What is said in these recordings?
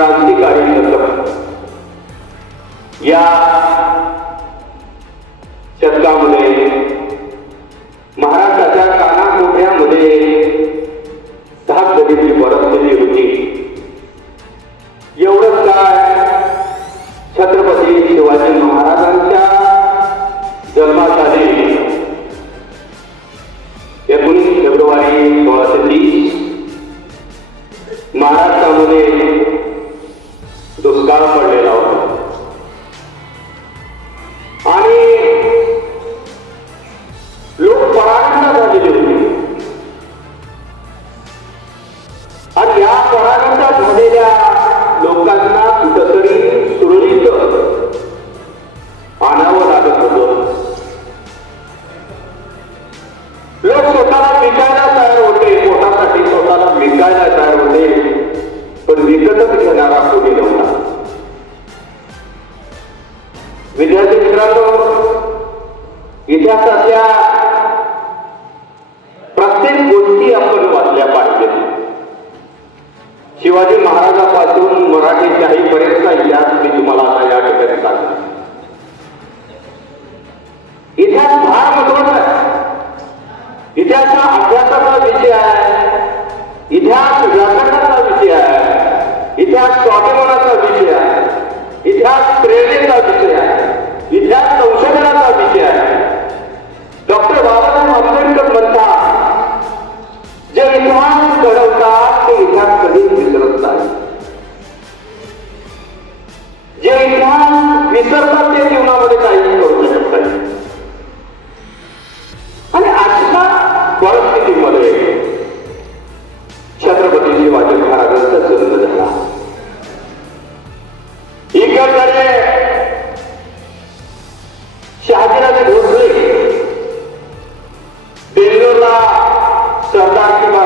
क्रांतिकारी शतक या शतकामध्ये महाराष्ट्राच्या कानाकोपऱ्यामध्ये धाकधडीची परिस्थिती होती. एवढंच काय, छत्रपती शिवाजी महाराजांच्या जन्मासाठी 19 फेब्रुवारी 1630 महाराष्ट्रामध्ये दुष्काळ पडलेला होता आणि लोक परागंदा झालेले होते. आणि या परागंदा झालेल्या लोकांना कुठंतरी सुरळीत आणावं लागत होतं. लोक स्वतःला विकायला तयार होते, पोटासाठी स्वतःला विकायला तयार होते, पण विकतच घेणारा कोणी नव्हता. विद्यार्थी मित्रांनो, इतिहासाच्या प्रत्येक गोष्टी आपण वाचल्या पाहिजेत. शिवाजी महाराजांपासून मराठी शाहीपर्यंतचा इतिहास मी तुम्हाला आता या ठिकाणी सांगतो. इतिहास फार महत्वाचा आहे. इतिहास हा अभ्यासाचा विषय आहे, इतिहास व्याकरणाचा विषय आहे, इतिहास स्वाभिमानाचा विषय आहे, इतिहास प्रेरणेचा विषय आहे, इतिहास संशोधनाचा विषय आहे. डॉक्टर बाबासाहेब आंबेडकर म्हणतात, जे इतिहास घडवतात ते इतिहास कधीच विसरत नाही. जे इतिहास विसरतात ते जीवनामध्ये काही करू शकत नाही. आणि अशा परिस्थितीमध्ये छत्रपती शिवाजी महाराजांचा जन्म झाला. इकडे शहाजीराजे भोसले बेंगलोरला सरदार किंवा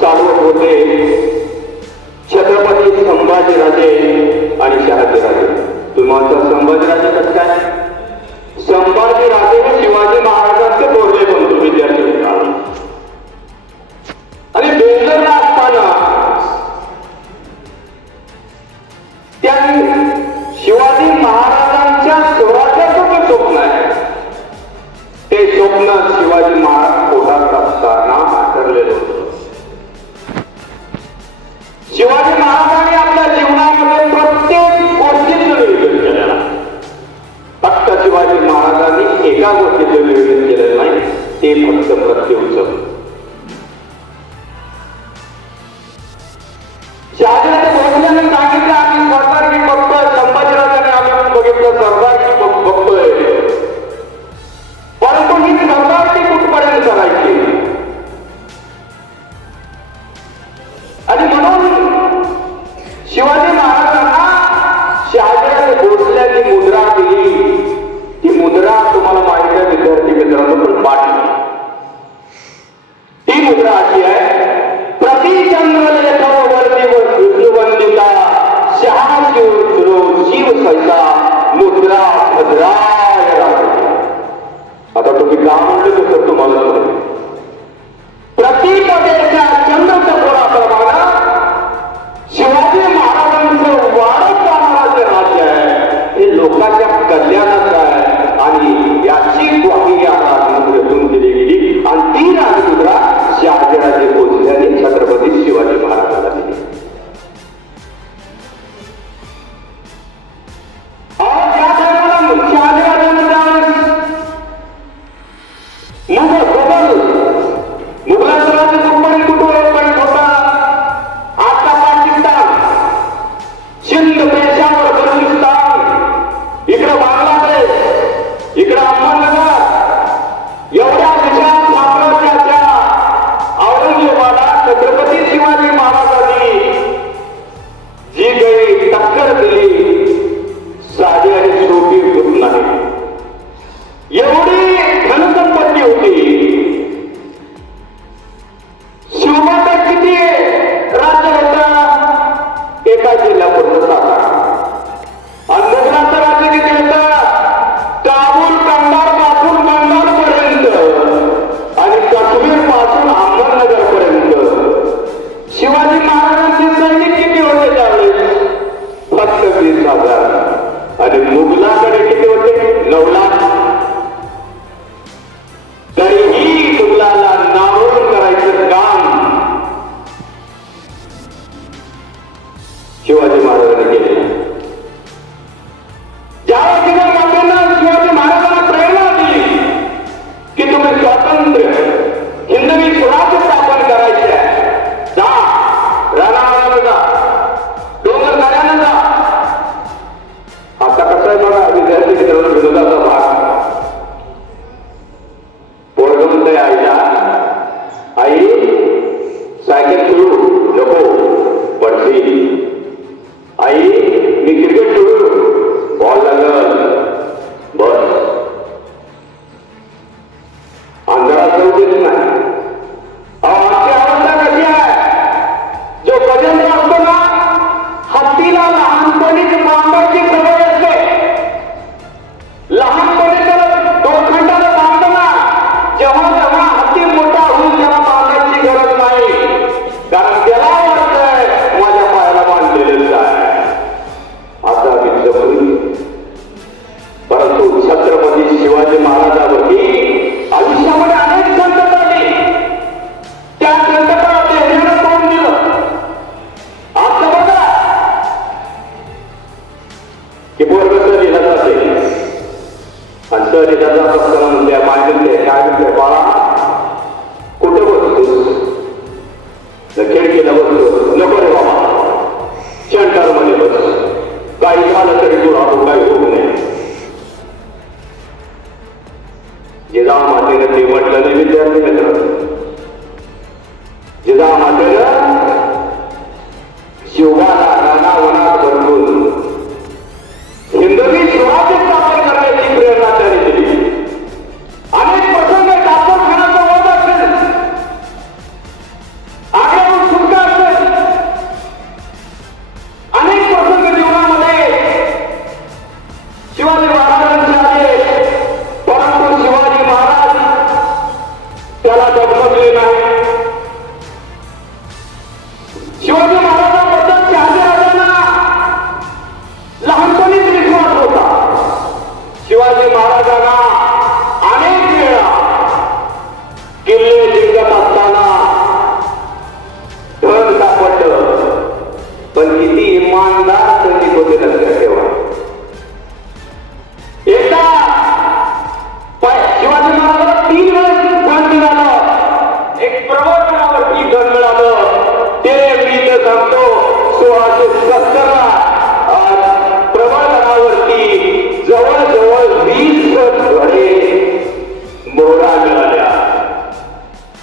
चालवत होते. छत्रपती संभाजीराजे आणि शहाजीराजे. तुम्हाला संभाजीराजे कसं काय? संभाजीराजे हे शिवाजी महाराजांचे थोरले बंधू विद्यार्थी होतात. आणि बेंगलोरला असताना त्यांनी शिवाजी महाराजांच्या स्वराज्याचं जे स्वप्न आहे ते स्वप्न शिवाजी महाराज पोटात असताना आठवलेलं होतं. शिवाजी महाराजांनी आपल्या जीवनामध्ये प्रत्येक गोष्टीचं नियोजन केलेलं आहे. फक्त शिवाजी महाराजांनी एका गोष्टीचं नियोजन केलेलं नाही, ते फक्त मृत्यूचं. शहाजीराजे भोसलेंनी सांगितलं, आम्ही सरदारकी बघतोय. संभाजीराजांनी आम्ही बघितलं सरदारकी बघतोय, परंतु ही सरदारकी कुठपर्यंत करायची. आणि म्हणून शिवाजी महाराजांना शहाजीराजे भोसलेंनी मुद्रा दिली. ती मुद्रा तुम्हाला माहिती आहे विद्यार्थी मित्रांनो, पण पाठी. ती मुद्रा अशी आहे, प्रतिचंद्रलेखावरतीवंदिता शिव सैसा मुद्रा भद्राय राहते. आता तुम्ही का म्हणलं तर तुम्हाला प्रतिपदेच्या चंद्रचक्राप्रमाणे शिवाजी महाराजांचं वाढत जाणारं जे राज्य आहे हे लोकांच्या कल्याणाचं आहे. आणि याची ग्वाही या राजमुद्रेतून दिली गेली. आणि ती राजमुद्रा शहाजीराजे भोसलेंनी छत्रपती शिवाजी महाराजांना दिली. एवढी धनसंपत्ती होती म्हणतोय आईला, आई सायकल खेळू नको पडतील, आई मी क्रिकेट खेळू बॉल लागल, बस अंधारात जाऊ देत नाही. आजची अवस्था कशी आहे, जो गजेंद्र असतो ना हत्तीला लहानपणीच बांधायची सवय असते. लहानपणी तर दोरखंडाला बांधताना जेव्हा जेव्हा हत्ती मोठा होऊन त्याला बांधायची गरज नाही, कारण त्याला वाटतंय माझ्या पायाला बांधलेलंच आहे. आता विद्यापूर्वी परंतु छत्रपती शिवाजी महाराजावरती आयुष्यामध्ये अनेक संकट आली. त्या संकटाला धैर्यानं तोंड दिलं. आता बघा की पोरग सहलीला जाते आणि सहलीला जात असताना म्हणते माय म्हणते काय म्हणते बाळा कुठं बसतोस, खिडकीला बसतो, नको रे बाबा शेंटर मध्ये बस, काही झालं तरी तू राहतो काही होऊ नये. जिजामातेनं ते म्हटलं नाही विद्यार्थी मित्र, जिजामातेनं शिवबाला रानावनात बदलून हिंदवी स्वराज्य स्थापन करण्याची प्रेरणा त्यांनी दिली. अनेक प्रसंग दापोरखानाचा वध असेल, आग्र्याहून सुटका असेल, अनेक प्रसंग जीवनामध्ये शिवाजी महाराजांचे आले, परंतु शिवाजी महाराज त्याला डगमगले नाही. शिवाजी महाराजांबद्दल शहाजीराजांना लहानपणीच विश्वास होता. शिवाजी महाराजांना अनेक वेळा किल्ले जिंकत असताना धन सापडलं, पण किती इमानदार त्यांनी होते लक्षात ठेवा. एकदा शिवाजी महाराजांना 3 वेळेस धन मिळालं, एक प्रवर्तनावरती धन मिळालं. ते मी तर सांगतो 1670 प्रवर्तनावरती जवळजवळ 20 घडे मोहरा मिळाल्या.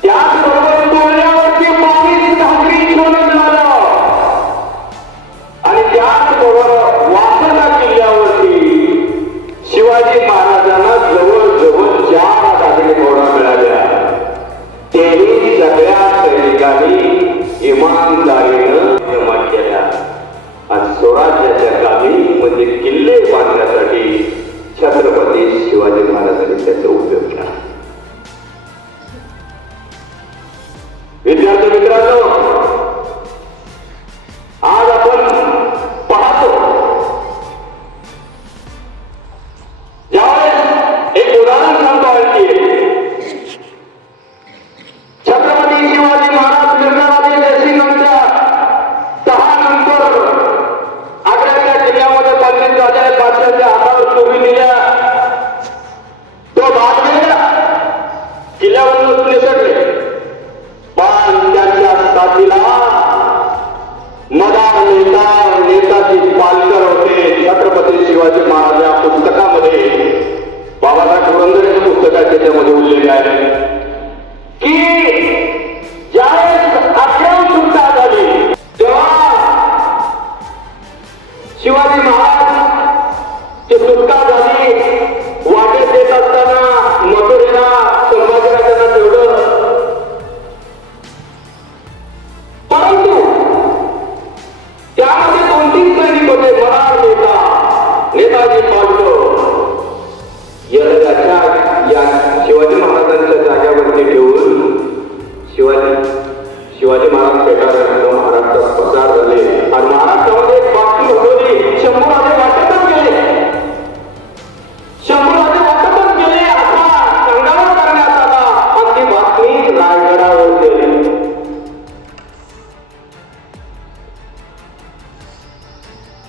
त्याचबरोबर तोरण्यावरती 22 घागरी सोनं मिळालं आणि त्याचबरोबर वासना किल्ल्यावरती शिवाजी महाराजांना जवळजवळ 4 घागरी मोहरा मिळाल्या. तेही सगळ्या सैनिकांनी इमानदारीनं जमा केल्या आणि स्वराज्याच्या कामी म्हणजे किल्ले बांधण्यासाठी छत्रपती शिवाजी महाराजांनी त्याचा उपयोग केला. विद्यार्थी मित्रांनो, आज आपण पाहतो ज्यावेळेस एक उदाहरण सांगतो आणखी, छत्रपती शिवाजी महाराज मिर्झाराजे जयसिंगांच्या 10 नंतर आग्र्याच्या किल्ल्यामध्ये बंदिस्त झाल्या, बादशाहच्या हातावर तोफी दिल्या, तो भाग गेला, किल्ल्यावरून निसटले. पण त्यांच्या साथीला मदार नेताजी पालकर होते. छत्रपती शिवाजी महाराज या पुस्तकामध्ये बाबासाहेब पुरंदरेचं पुस्तक आहे, त्याच्यामध्ये उल्लेख आहे की ज्यावेळेस आग्र्याहून सुटका झाली तेव्हा शिवाजी महाराज ची सुटका झाली. वाटेत येत असताना मथुरेला संभाजीराजांना तेवढं, परंतु त्यामध्ये 2-3 सैनिक होते. मरार नेता नेताजी पालकर या शिवाजी महाराजांच्या जाग्यावरती ठेवून शिवाजी महाराज पेटाळल्यानंतर महाराष्ट्रात पसार झाले आणि महाराष्ट्रामध्ये एक बातमी होती, शंभूराजे वाटेतच गेले, शंभूराजे वाटेतच गेले असा संग्राम करण्यात आला आणि ती बातमी रायगडावर गेली.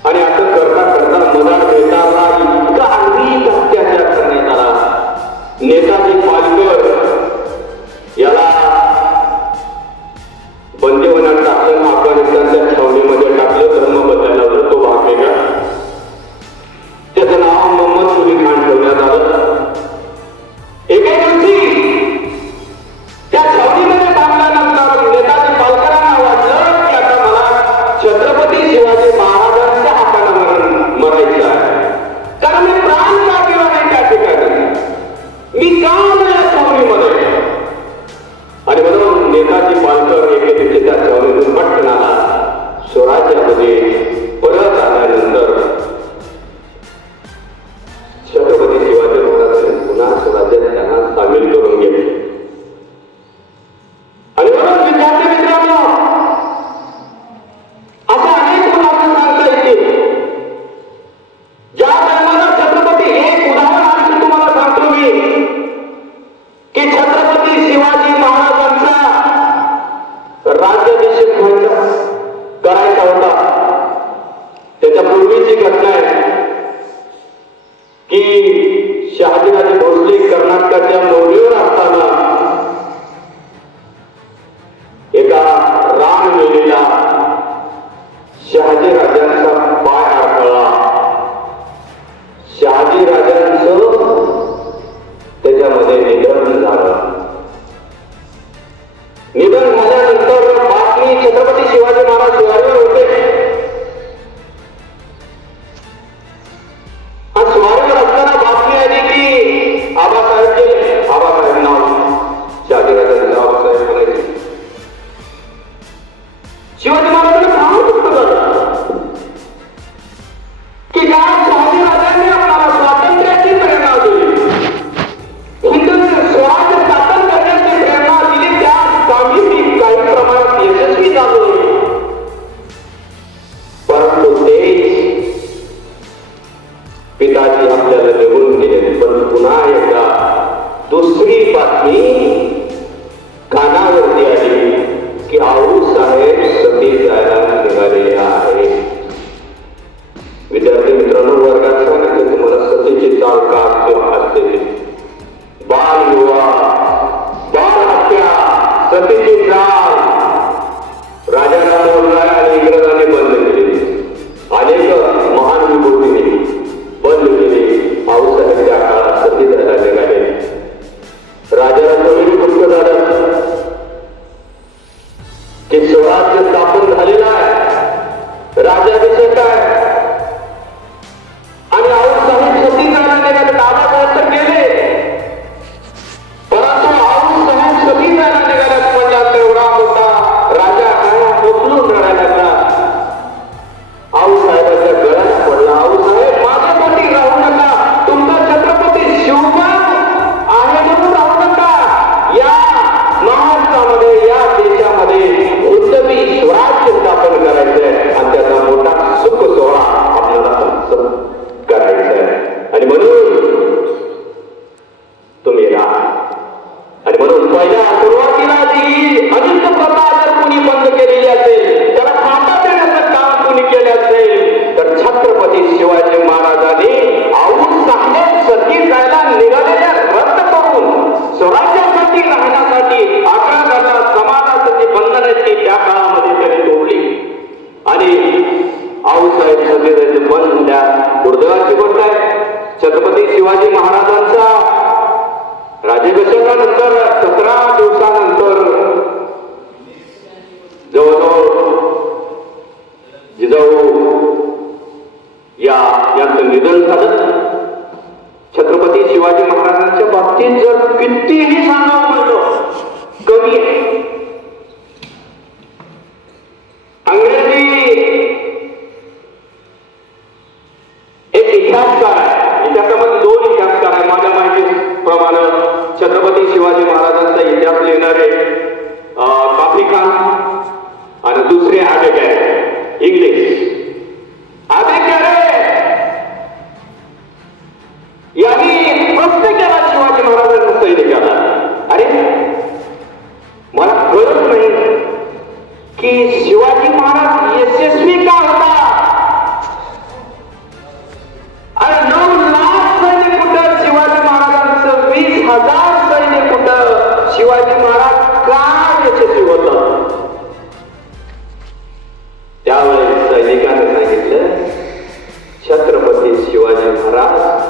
आणि असं करता करता मदार नेताला इतका आणखी अत्याचार करण्यात आला. नेताजी पालकर याला बंदीवनात टाकलं, अफगाणिस्तानच्या छावणीमध्ये टाकलं, धर्म बदलायला तो भाग वेगळा. त्याचं नाव मोहम्मद सुली खान ठेवण्यात आलं. एके दिवशी बातमी कानावरती आली की आऊसाहेब सती जायला निघालेले आहे. विद्यार्थी मित्रांनो, वर्गात सांगितलं तुम्हाला सतीची चाल का असते. बाल विवाह, बाल हत्या, सतीची चाल राजाला बोलणाऱ्या आणि इंग्रजांनी बंद केली. अनेक महान विभूतींनी बंद केली. आऊसाहेब त्या काळात सती जायला निघाले. राजाला कमी दुःख झालं की स्वराज्य स्थापन झालेला आहे, राज्याभिषेक आहे आणि आऊसाहेब सती जायला निघाले. दावा प्रयत्न केले, परंतु आऊसाहेब सती जायला निघाल्यात म्हणला तेवढा मोठा राजा काय उचलून रडायला लागला. आऊसाहेबाच्या गळ्यात पडला. आऊसाहेब माझ्यासाठी राहू नका, तुमचा छत्रपती शिवबा आहे म्हणून राहू नका. या महाराष्ट्रामध्ये, या देशामध्ये उत्तमी स्वराज्य स्थापन करायचंय आणि त्याचा मोठा सुख सोहळा आपल्याला करायचा आहे आणि म्हणून तुम्ही राहा. आणि म्हणून पहिल्या सुरुवातीला जी अनिष्ट प्रथा जर कुणी बंद केलेली असेल, त्याला फाटा देण्याचं काम कुणी केले असेल तर छत्रपती शिवाजी महाराजांनी आऊसाहेब सती जायला निघालेल्या रद्द करून स्वराज्यासाठी राहण्यासाठी 11 समाजाची बंधनाची त्या काळामध्ये त्यांनी तोडली आणि आऊसाहेब सती जायचं बंद झाल्या. दुर्दैवाची गोष्ट आहे, छत्रपती शिवाजी महाराजांचा राज्याभिषेकानंतर 17 दिवसानंतर जवळजवळ जिजाऊ यांचं निधन झालं. छत्रपती शिवाजी महाराजांच्या बाबतीत जर कितीही सांगावं म्हणलं कमी आहे. अंग्रेजी एक इतिहासकार आहे. इतिहासामध्ये 2 इतिहासकार आहे माझ्या माहितीप्रमाणे. छत्रपती शिवाजी महाराजांचा इतिहास लिहिणारे काफी खान आणि दुसरे आबे कॅरे, इंग्लिश. आबे कॅरे यांनी प्रश्न केला शिवाजी महाराजांना सैनिकाला, अरे मला कळत नाही की शिवाजी महाराज यशस्वी का होता. अरे 9 लाख सैनिक कुठं, शिवाजी महाराजांचं 20,000 सैनिक कुठं, शिवाजी महाराज का यशस्वी होता. त्यावेळेस सैनिकांनी सांगितलं, छत्रपती शिवाजी महाराज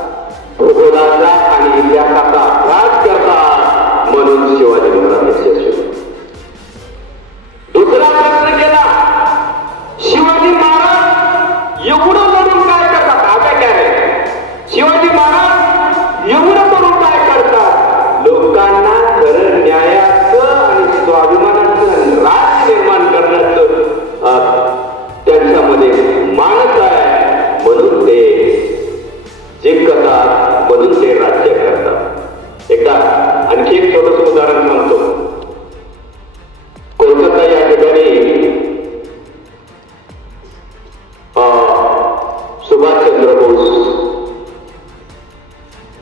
भूगोलाचा आणि इतिहासाचा अभ्यास करतात म्हणून शिवाजी महाराज यशस्वी होते. दुसरा प्रश्न केला, शिवाजी महाराज एवढं लढून काय करतात. आता काय शिवाजी महाराज एवढं करून काय करतात, लोकांना खरं न्यायाचं आणि स्वाभिमानाचं राज्य निर्माण करण्याचं त्यांच्यामध्ये मानस आहे म्हणून ते जिंकतात, म्हणून ते राज्य करतात. एकदा आणखी एक छोटंसं उदाहरण सांगतो. कोलकाता या ठिकाणी सुभाषचंद्र बोस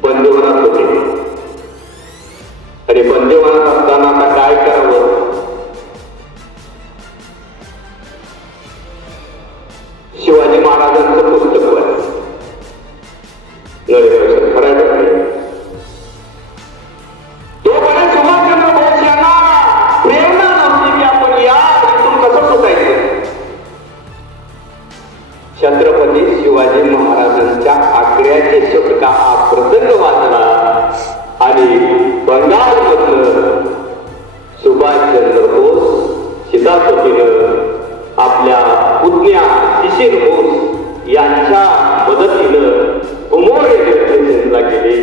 बंदिवानात होते आणि बंदिवानात असताना आता काय करावं, शिवाजी महाराजांचं पुस्तक वाचलं. करायचं नाही. तोपर्यंत सुभाषचंद्र बोस यांना प्रेरणा नव्हती की आपण या इथून कसं सुटायचं. छत्रपती शिवाजी महाराजांच्या आग्र्याची सुटका हा प्रसंग वाचला आणि बंगालमधलं सुभाषचंद्र बोस शिताफतीनं आपल्या पुतण्या शिशिर बोस यांच्या मदतीनं कुमोर रेल्वे स्टेशनला गेले.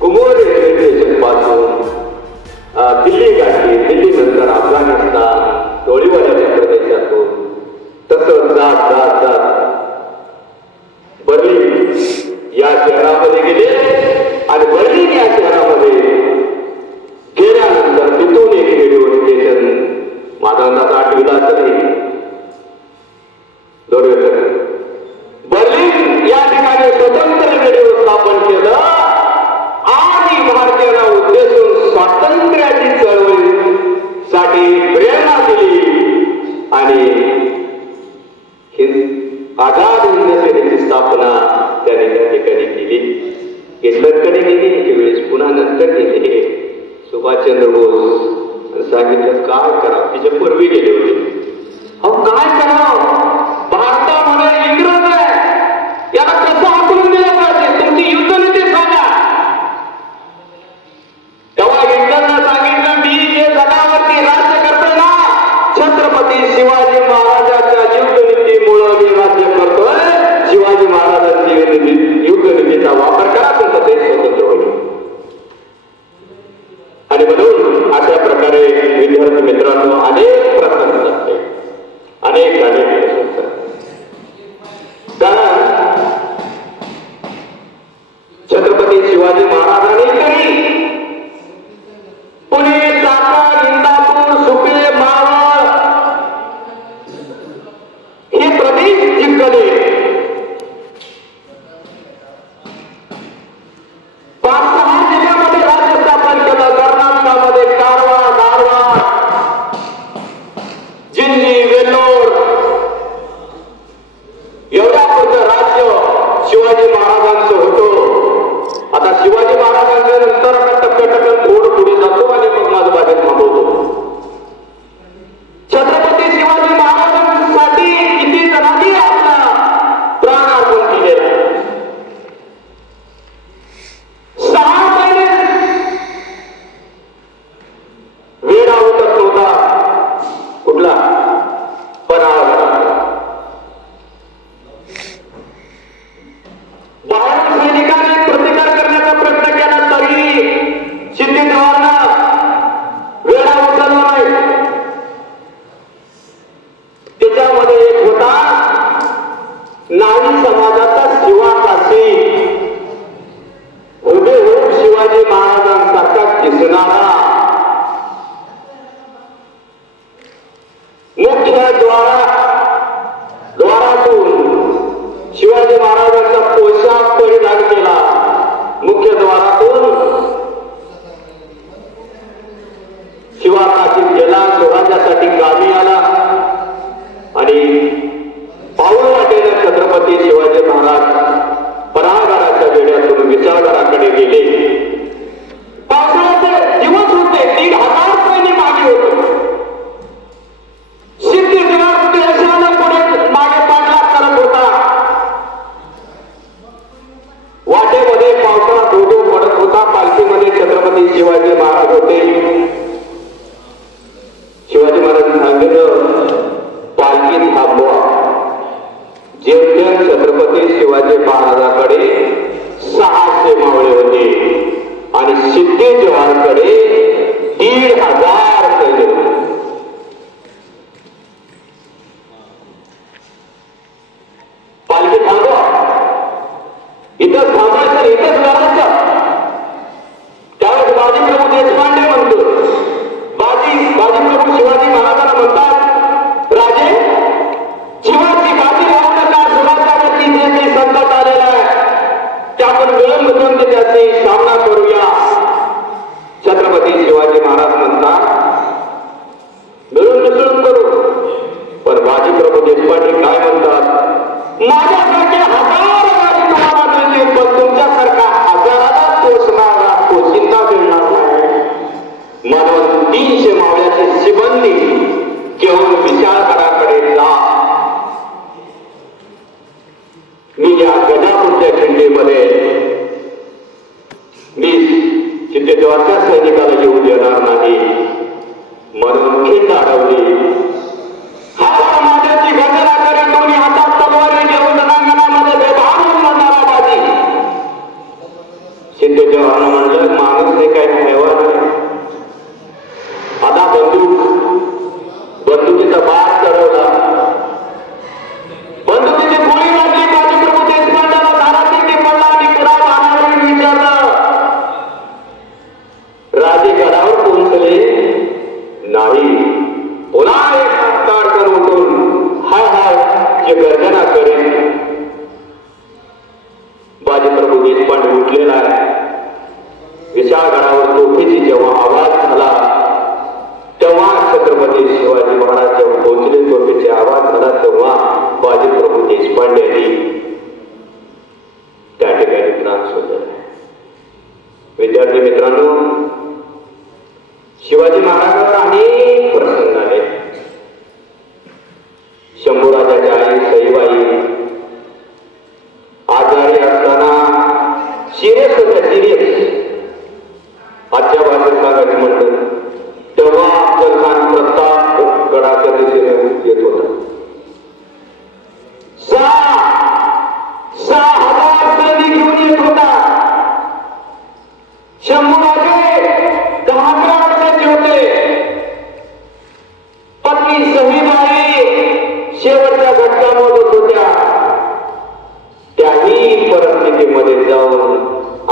कुमोर रेल्वे स्टेशन पासून दिल्ली गाठी, दिल्ली नंतर अफगाणिस्तान, टोळीवाड्याच्या प्रदेशातून तसं जात जात जात बर्लिन या शहरामध्ये गेले आणि बर्लिन या शहरामध्ये गेल्यानंतर तिथून एक रेडिओ स्टेशन, माझा अंदाज 8वीला असेल, बर्लिन या ठिकाणी स्वतंत्र रेडिओ स्थापन केलं आणि भारतीयांना उद्देशून सुभाषचंद्र बोस सांगितलं काय करा, तिच्या पूर्वी गेले होते. अहो काय करावं, भारतामध्ये इंग्रज आहे, याला कसं हाकलून दिलं पाहिजे, तुमची युद्धनीती सांगा. तेव्हा इंग्रजांना सांगितलं, मी जे जगावरती राज्य करतोय ना, छत्रपती शिवाजी महाराजांच्या युद्धनीतीमुळे मी राज्य करतोय. शिवाजी महाराजांची युद्धनीतीचा वापर करा, तुमचा देश स्वतंत्र होईल. आणि म्हणून अशा प्रकारे विद्यार्थी मित्रांनो अनेक प्रसंग असते, अनेक कारण छत्रपती शिवाजी महाराजांनी तरी पुणे, चाकण, इंदापूर, सुपे, मावळ हे प्रदेश जिंकले. 5-6 जिल्ह्यामध्ये राज्य स्थापन केलं. कर्नाटकामध्ये कारवार, धारवाड, जिल्ली, वेल्लोर एवढ्या पुढचं राज्य शिवाजी महाराजांचं होतं. आता शिवाजी महाराजांच्या नंतर आता टप्प्याटप्प्यात थोडं पुढे जातो आणि मग माझं भाषण थांबवतो. छत्रपती शिवाजी महाराजांसाठी किती जणांनी आपला प्राण अर्पण केलेला. 6 महिने वेढा उतरत नव्हता. कुठला? पन्हाळगड. बाहेर सैनिकांनी प्रतिकार करण्याचा प्रयत्न केला तरी शिंदे जवानांना वेढा उचलला नाही. त्याच्यामध्ये एक होता नावी समाजाचा शिवाकाशी, हुबेहूब शिवाजी महाराजांसारखा दिसणारा, मुख्य द्वारातून शिवाजी महाराजांचा पोशाख परिधान केला. मुख्य द्वारातून शिवाकाशीत गेला, स्वराज्यासाठी गावी आला आणि पाऊल वाटेला छत्रपती शिवाजी महाराज पन्हाळगडाच्या वेढ्यातून विशाळगडाकडे गेले. पावसाळ्याचे दिवस होते, 1,500 सैनिक मागे होते. सिद्धेश्वर देशाने पुढे मागे पाठलाग करत होता. वाटेमध्ये पावसाळा धोधो पडत होता. पालखीमध्ये छत्रपती शिवाजी महाराज होते. शिवाजी महाराजांनी सांगितलं, पालखी थांबवा. जेवढ्या छत्रपती शिवाजी महाराजांकडे 600 मावळे होते आणि सिद्धी जवानकडे 1,500 सैन्य होते. पालखी थांबवा, इथंच थांबायचं, इथंच लढायचं. त्यावेळेस बाजीप्रभू देशपांडे म्हणतो, बाजीप्रभू शिवाजी महाराजांना म्हणतात, राजे शिवाजी बाजी लावू नका. स्वराज्यावरती जे काही संकट आलेलं आहे ते आपण मिळून मिळून त्याची सामना करूया. छत्रपती शिवाजी महाराज म्हणतात, मिळून मिसळून करू. पण बाजीप्रभू देशपांडे काय म्हणतात, माझ्यासारखे 1000 बाजी तुम्हाला मिळतील, पण तुमच्यासारखा 1000ला पोचणारा पोशिंदा मिळणार नाही. म्हणून 300 मावळ्याची शिबंदी घेऊन विशाळगडाकडे जा. मी या गजापूरच्या खिंडीमध्ये मी सिद्धेश्वरच्या सैनिकाला येऊ देणार नाही. म्हणून खिंड अडवली. माझ्याची गर्जना करेल, दोन्ही हातात तलवारी घेऊन रणांगणामध्ये बेभान होऊन लढणारा बाजी. शिंदे जवानांना म्हणलं, माणूस हे काही ठेवा नाही. आता बंदुकीचा बार चढवला. बंदुकीची गोळी लागली. बाजीप्रभू देशपांड्याला धारातीर्थी पडला आणि गडावर आल्यावर विचारलं, राजे गडावर शिवाजी महाराजांवर अनेक प्रसंग आले. शंभूराजाच्या आई सईबाई आजारी असताना सिरियस होत्या, सिरियस. आजच्या भाषेत सांगायचं म्हणलं तेव्हा अफजल खान प्रताप गडाच्या दिशेने येत होता. 6,000 सैनिक घेऊन येत होता. शंभूराजे 10-11 वर्षाचे होते. पत्नी सईबाई शेवटच्या घटकामधून होत्या. त्याही परिस्थितीमध्ये जाऊन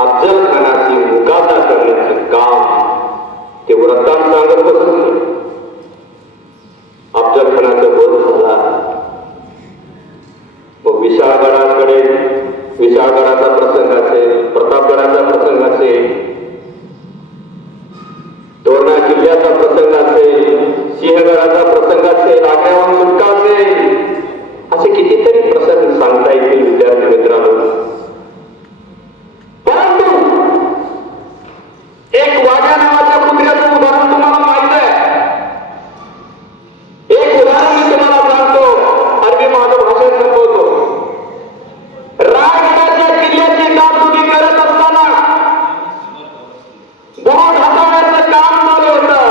अफजल खानाची मुकाबला करण्याचं काम ते वृत्तांत सांगत बसले. अफजल खानाचं बोध झाला. मग विशाळगडाकडे, विशाळगडाचा प्रसंग असेल, प्रतापगडाचा प्रसंग असेल, तोरणा किल्ल्याचा प्रसंग असेल, सिंहगडाचा प्रसंग असेल, आग्र्याहून सुटका असेल, असे कितीतरी प्रसंग सांगता येतील विद्यार्थी मित्रांनो. परंतु एक वाघ्या नावाच्या कुत्र्याचं उदाहरण तुम्हाला माहित आहे. एक उदाहरण मी तुम्हाला सांगतो आणि मी माझं भाषण संपवतो. रायगडाच्या किल्ल्याची दाबदुबी करत असताना बोट हाताळण्याचं काम चालू होतं.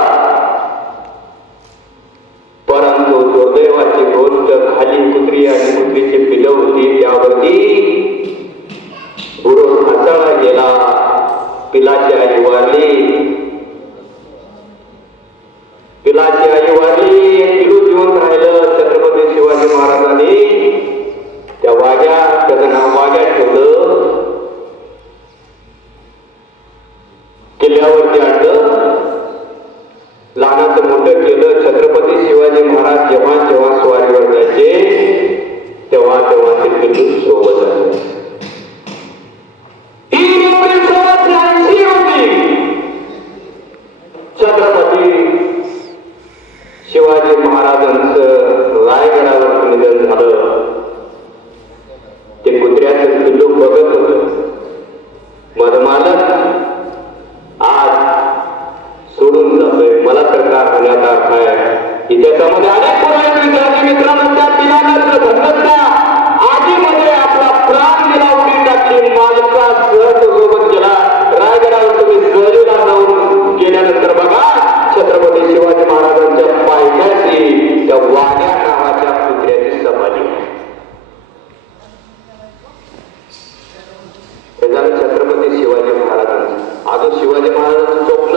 परंतु दुर्दैवाची गोष्ट, खाली कुत्री आणि कुत्रीची पिलं होती, त्यावरती बुडून हाताळला गेला. पिलाची आई वारली. पिलाची आई वारली. पिलू जिवंत राहिलं. छत्रपती शिवाजी महाराजांनी त्या वाघ्या, त्याचं नाव वाघ्या ठेवलं. किल्ल्यावरती आणलं. लहानाचं मोठं केलं. छत्रपती शिवाजी महाराज जेव्हा जेव्हा स्वारीवर जायचे तेव्हा तेव्हा ते पिलू सोबत आले. छत्रपती शिवाजी महाराजांचं रायगडावर निधन झालं. ते कुत्र्याचं पिल्लू बघत होत. मधमालक आज सोडून जातोय, मला तर का होण्यात अर्थ आहे. इतिहासामध्ये अनेक विद्यार्थी मित्रांनो त्या पिलानं धनगरच्या आगीमध्ये आपला प्राण दिला, उडी टाकली. मालकासह तो सोबत गेला. रायगडावर तुम्ही सहलीला जाऊन गेल्यानंतर बघा छत्रपती शिवाजी महाराजांच्या पायथ्याशी त्या वाघ्या नावाच्या कुत्र्याची समाधी. हे झालं छत्रपती शिवाजी महाराजांचं. अजून शिवाजी महाराजांचं स्वप्न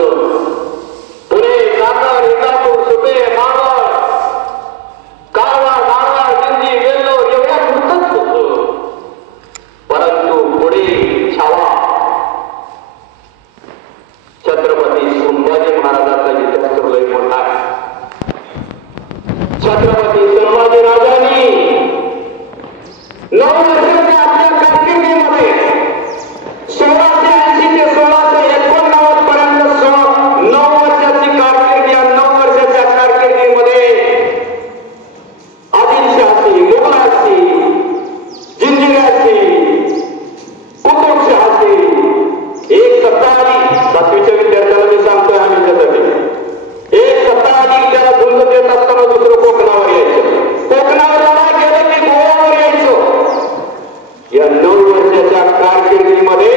पुणे, सातारा, इंदापूर, सुपे, मावळ, कारवार, मारवाड, दिंडी, वेल्लोर एवढ्या पुरतच होतं. परंतु पुढे छावा छत्रपती संभाजी महाराजांचा इतिहास लय मोठा आहे. छत्रपती संभाजी राजांनी 9 वर्षाच्या आपल्या कारकिर्दीमध्ये 1680 ते 1689 पर्यंत 9 वर्षाची कारकिर्दी. 9 वर्षाच्या कारकिर्दीमध्ये आदिलशहाची, मुघलाची, जिंजिऱ्याची, कुतुबशहाची एक सत्ता आली. 7वीच्या विद्यार्थ्याला मी सांगतोय आम्ही त्यासाठी एक सत्ता आली. त्याला झुंज देत असताना दुसरं कोकणावर यायचं. कोकणावर लढा गेलं की गोव्यावर यायचं. या 9 वर्षाच्या कारकिर्दीमध्ये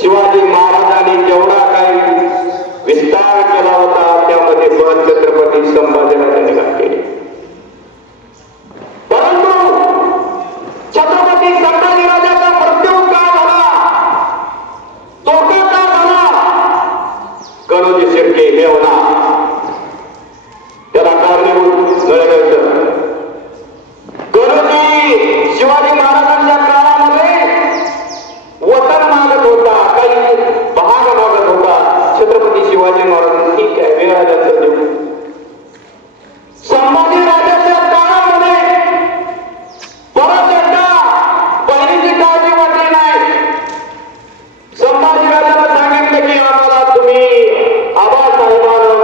शिवाजी महाराजांनी जेवढा काही विस्तार केला होता त्यामध्ये पण छत्रपती संभाजीराजांनी केले. परंतु छत्रपती संभाजीराजाचा मृत्यू का झाला, धोका का झाला, कणोजी शिर्के हे होणार त्याला कारणीभूत लढवायचं. कणोजी शिवाजी महाराजांच्या काळामध्ये वतन मागत होता, काही भाग मागत होता. छत्रपती शिवाजी महाराज ठीक आहे, वेळ आल्याचं देऊ. संभाजी राजाच्या काळामध्ये परत एकदा बहिणीची काळजी वाटली नाही. संभाजी राजाला सांगितलं की आम्हाला तुम्ही आबासाहेबांना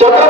छत्रपती